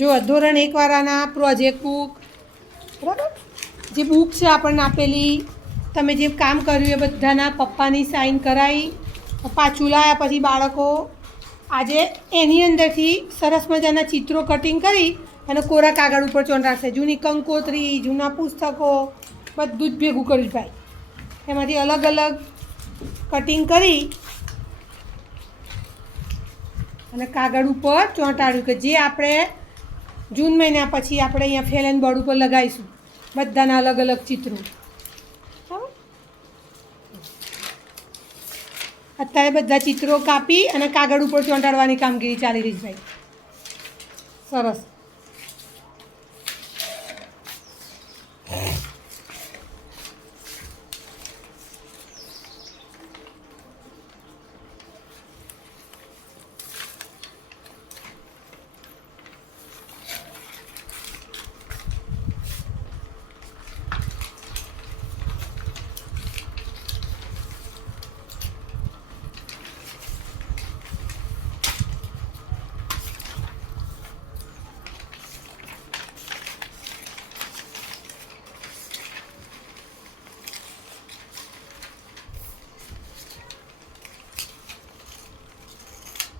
જો ધોરણ 1 વાળાના project book, બરાબર, જે બુક છે આપણને આપેલી, તમે જે કામ કર્યું એ બધાના પપ્પાની સાઇન કરાવી પાછું લાવ્યા. પછી બાળકો આજે એની અંદરથી સરસ મજાના ચિત્રો કટિંગ કરી અને કોરા કાગળ ઉપર ચોંટાડશે. જૂની કંકોત્રી, જૂના પુસ્તકો બધું જ ભેગું કર્યું ભાઈ. એમાંથી અલગ અલગ કટિંગ કરી અને કાગળ ઉપર ચોંટાડ્યું કે જે આપણે જૂન મહિના પછી આપણે અહીંયા ફેલેન બોર્ડ ઉપર લગાવીશું બધાના અલગ અલગ ચિત્રો. અત્યારે બધા ચિત્રો કાપી અને કાગળ ઉપર ચોંટાડવાની કામગીરી ચાલી રહી છે ભાઈ. સરસ.